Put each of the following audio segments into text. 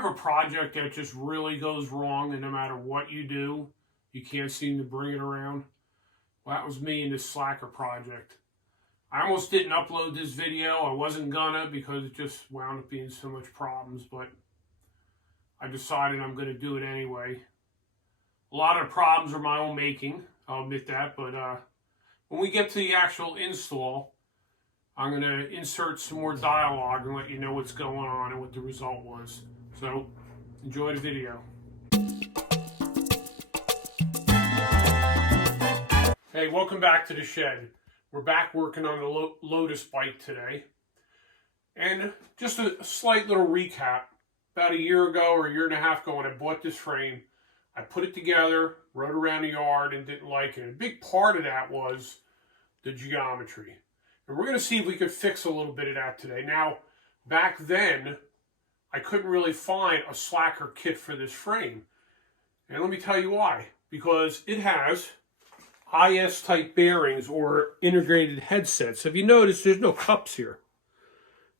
have a project that just really goes wrong and no matter what you do, you can't seem to bring it around? Well, that was me in this Slacker project. I almost didn't upload this video. I wasn't gonna because it just wound up being so much problems, but I decided I'm gonna do it anyway. A lot of the problems are my own making, I'll admit that, but when we get to the actual install, I'm going to insert some more dialogue and let you know what's going on and what the result was. So, enjoy the video. Hey, welcome back to the shed. We're back working on the Lotus bike today. And just a slight little recap. About a year ago or a year and a half ago when I bought this frame, I put it together, rode around the yard and didn't like it. And a big part of that was the geometry. And we're going to see if we could fix a little bit of that today. Now, back then, I couldn't really find a slacker kit for this frame. And let me tell you why. Because it has IS-type bearings or integrated headsets. So if you notice, there's no cups here.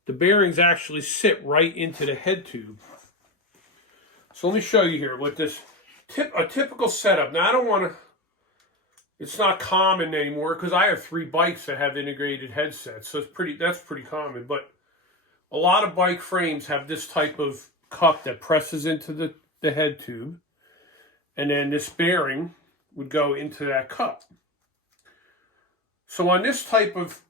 The bearings actually sit right into the head tube. So let me show you here what this, a typical setup. Now, I don't want to... It's not common anymore because I have 3 bikes that have integrated headsets, so that's pretty common. But a lot of bike frames have this type of cup that presses into the head tube, and then this bearing would go into that cup. So on this type of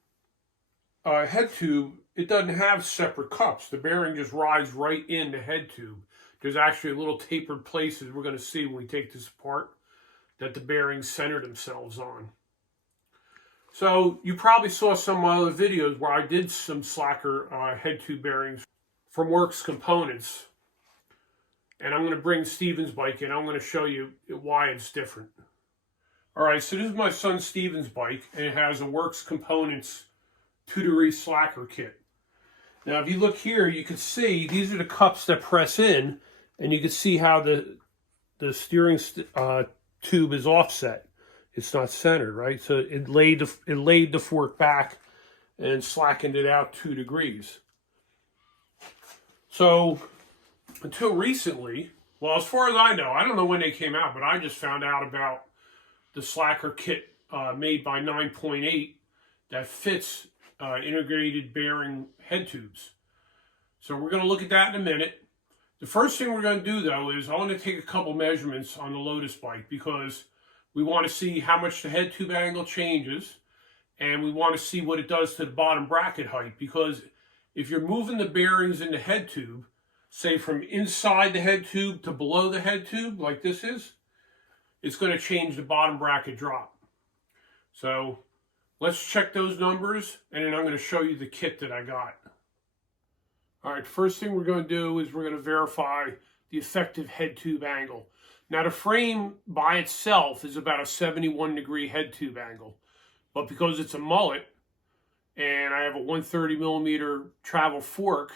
head tube, it doesn't have separate cups. The bearing just rides right in the head tube. There's actually little tapered places we're going to see when we take this apart that the bearings center themselves on. So you probably saw some of my other videos where I did some slacker head tube bearings from Works Components. And I'm going to bring Steven's bike in. I'm going to show you why it's different. Alright, so this is my son Steven's bike, and it has a Works Components 2-degree slacker kit. Now if you look here, you can see these are the cups that press in, and you can see how the steering tube is offset. It's not centered, right? So it laid the fork back and slackened it out 2 degrees. So until recently, well, as far as I don't know when they came out, but I just found out about the slacker kit made by 9.8 that fits integrated bearing head tubes. So we're going to look at that in a minute. The first thing we're going to do, though, is I want to take a couple measurements on the Lotus bike because we want to see how much the head tube angle changes, and we want to see what it does to the bottom bracket height, because if you're moving the bearings in the head tube, say from inside the head tube to below the head tube, like this is, it's going to change the bottom bracket drop. So let's check those numbers, and then I'm going to show you the kit that I got. All right, first thing we're going to do is we're going to verify the effective head tube angle. Now the frame by itself is about a 71-degree head tube angle, but because it's a mullet and I have a 130 millimeter travel fork,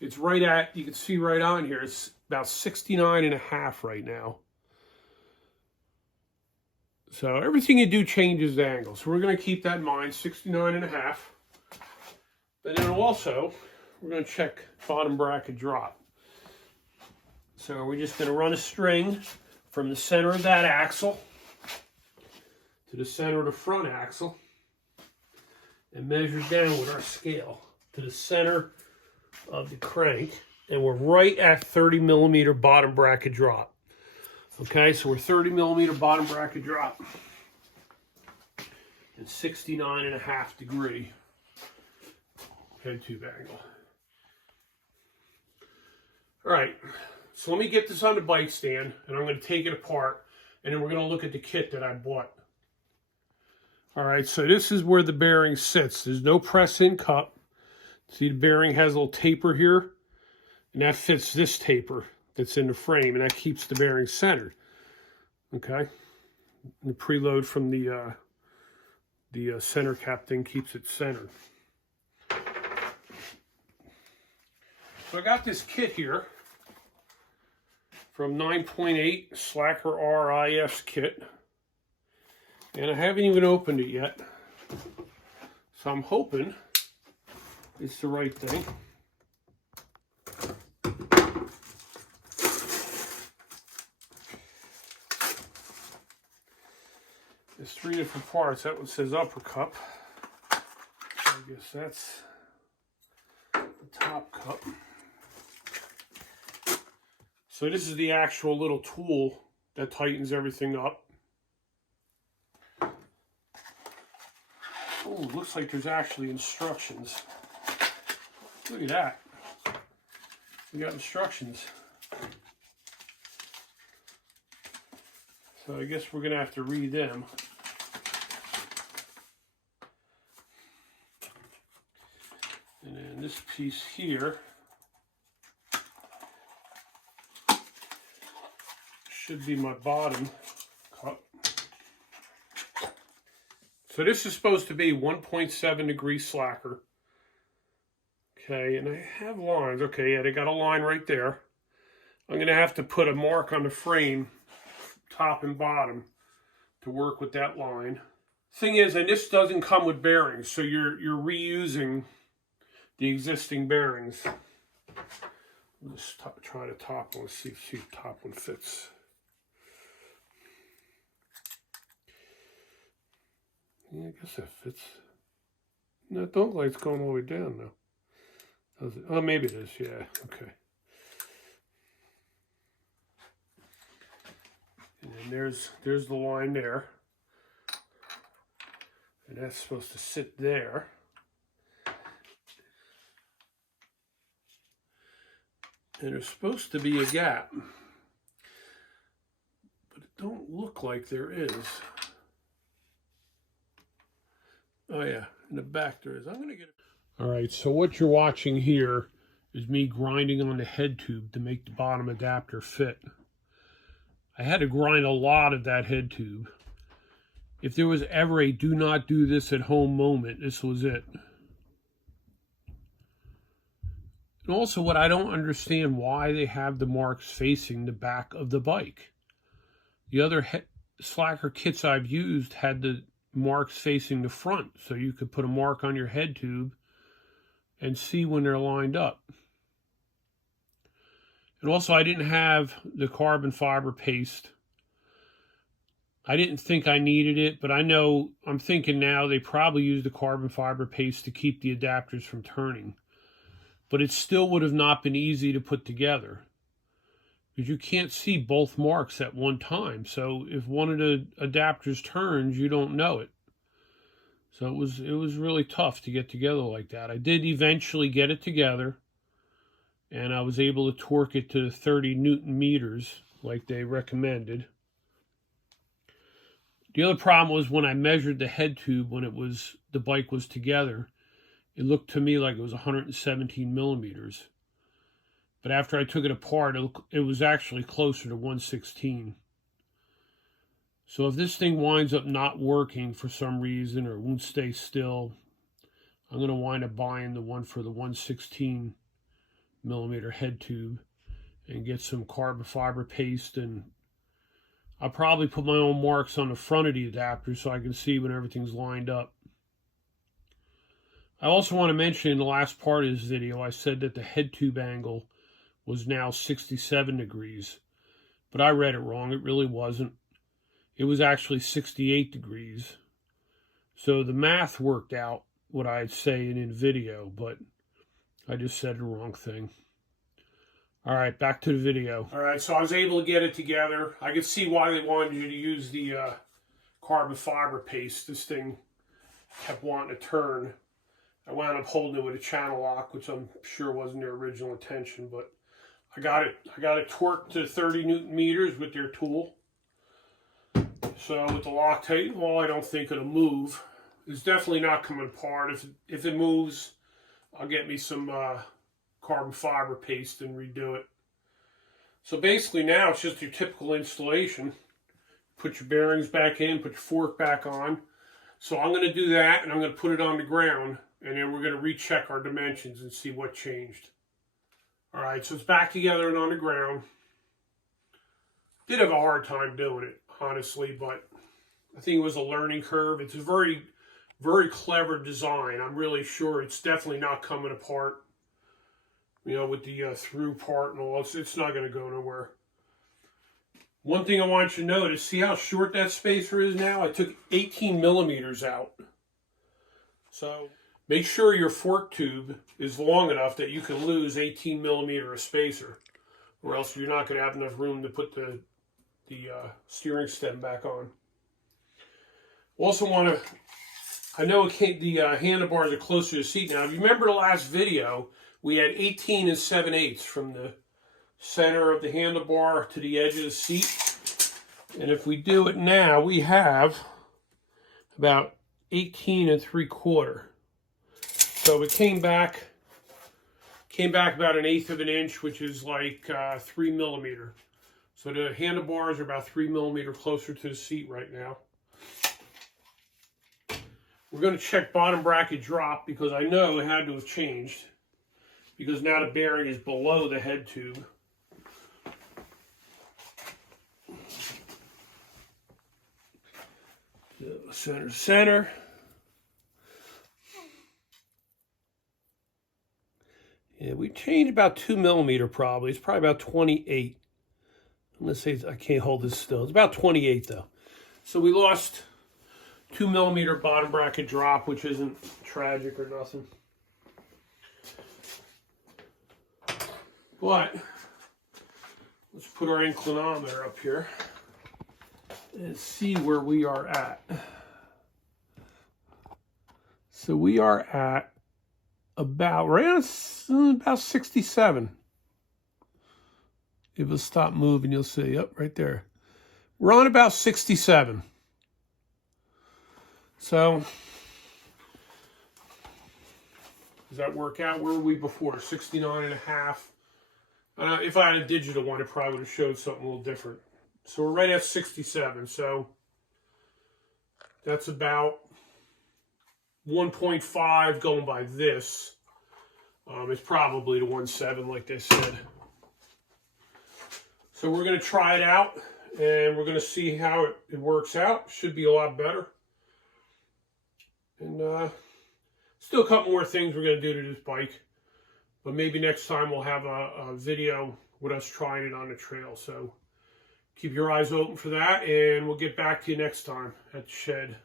it's right at, you can see right on here, it's about 69.5 right now. So everything you do changes the angle. So we're going to keep that in mind, 69.5. But then also, we're going to check bottom bracket drop. So we're just going to run a string from the center of that axle to the center of the front axle and measure down with our scale to the center of the crank, and we're right at 30 millimeter bottom bracket drop. Okay, so we're 30 millimeter bottom bracket drop and 69.5 degree head tube angle. All right, so let me get this on the bike stand, and I'm going to take it apart, and then we're going to look at the kit that I bought. All right, so this is where the bearing sits. There's no press-in cup. See, the bearing has a little taper here, and that fits this taper that's in the frame, and that keeps the bearing centered. Okay, and the preload from the center cap thing keeps it centered. So I got this kit here from 9.8 Slacker RIS kit, and I haven't even opened it yet, so I'm hoping it's the right thing. There's 3 different parts. That one says upper cup. I guess that's the top cup. So this is the actual little tool that tightens everything up. Oh, looks like there's actually instructions. Look at that. We got instructions. So I guess we're going to have to read them. And then this piece here should be my bottom cup. So this is supposed to be 1.7 degree slacker. Okay, and I have lines. Okay, yeah, they got a line right there. I'm going to have to put a mark on the frame, top and bottom, to work with that line. Thing is, and this doesn't come with bearings, so you're reusing the existing bearings. I'll just try the top one, see if the top one fits. Yeah, I guess that fits. No, it don't look like it's going all the way down though. Does it? Oh, maybe it is. Yeah. Okay. And then there's the line there, and that's supposed to sit there. And there's supposed to be a gap, but it don't look like there is. Oh yeah, in the back there is. I'm gonna get it. All right, so what you're watching here is me grinding on the head tube to make the bottom adapter fit. I had to grind a lot of that head tube. If there was ever a do not do this at home moment, this was it. And also what I don't understand, why they have the marks facing the back of the bike. The other slacker kits I've used had the marks facing the front, so you could put a mark on your head tube and see when they're lined up. And also I didn't have the carbon fiber paste. I didn't think I needed it, but I'm thinking now they probably used the carbon fiber paste to keep the adapters from turning. But it still would have not been easy to put together, because you can't see both marks at one time. So if one of the adapters turns, you don't know it. So it was really tough to get together like that. I did eventually get it together, and I was able to torque it to 30 Newton meters like they recommended. The other problem was when I measured the head tube when the bike was together, it looked to me like it was 117 millimeters. But after I took it apart, it was actually closer to 116. So if this thing winds up not working for some reason or won't stay still, I'm going to wind up buying the one for the 116 millimeter head tube and get some carbon fiber paste, and I'll probably put my own marks on the front of the adapter so I can see when everything's lined up. I also want to mention in the last part of this video, I said that the head tube angle was now 67 degrees, but I read it wrong. It really wasn't. It was actually 68 degrees. So the math worked out what I'd say in video, but I just said the wrong thing. All right, back to the video. All right, so I was able to get it together. I could see why they wanted you to use the carbon fiber paste. This thing kept wanting to turn. I wound up holding it with a channel lock, which I'm sure wasn't their original intention, but I got it torqued to 30 Newton meters with their tool. So with the Loctite, well, I don't think it'll move. It's definitely not coming apart. If it moves, I'll get me some carbon fiber paste and redo it. So basically now it's just your typical installation. Put your bearings back in, put your fork back on. So I'm going to do that, and I'm going to put it on the ground, and then we're going to recheck our dimensions and see what changed. All right, so it's back together and on the ground. Did have a hard time doing it, honestly, but I think it was a learning curve. It's a very, very clever design. I'm really sure it's definitely not coming apart. You know, with the through part and all, it's not going to go nowhere. One thing I want you to notice, see how short that spacer is now? I took 18 millimeters out. So make sure your fork tube is long enough that you can lose 18 millimeter of spacer, or else you're not going to have enough room to put the steering stem back on. Also want to, I know the handlebars are closer to the seat now. If you remember the last video, we had 18 7/8 from the center of the handlebar to the edge of the seat. And if we do it now, we have about 18 3/4. So it came back about 1/8 of an inch, which is like 3 millimeter. So the handlebars are about 3 millimeter closer to the seat right now. We're going to check bottom bracket drop because I know it had to have changed, because now the bearing is below the head tube. So center. Yeah, we changed about 2 millimeter probably. It's probably about 28. Let's say I can't hold this still. It's about 28 though. So we lost 2 millimeter bottom bracket drop, which isn't tragic or nothing. But let's put our inclinometer up here and see where we are at. So we are at about 67. If it'll stop moving, you'll see, yep, right there. We're on about 67. So, does that work out? Where were we before? 69.5. If I had a digital one, it probably would have showed something a little different. So we're right at 67. So that's about 1.5 going by this. It's probably the 1.7 like they said. So we're going to try it out and we're going to see how it works out. Should be a lot better. And still a couple more things we're going to do to this bike. But maybe next time we'll have a video with us trying it on the trail. So keep your eyes open for that, and we'll get back to you next time at the shed.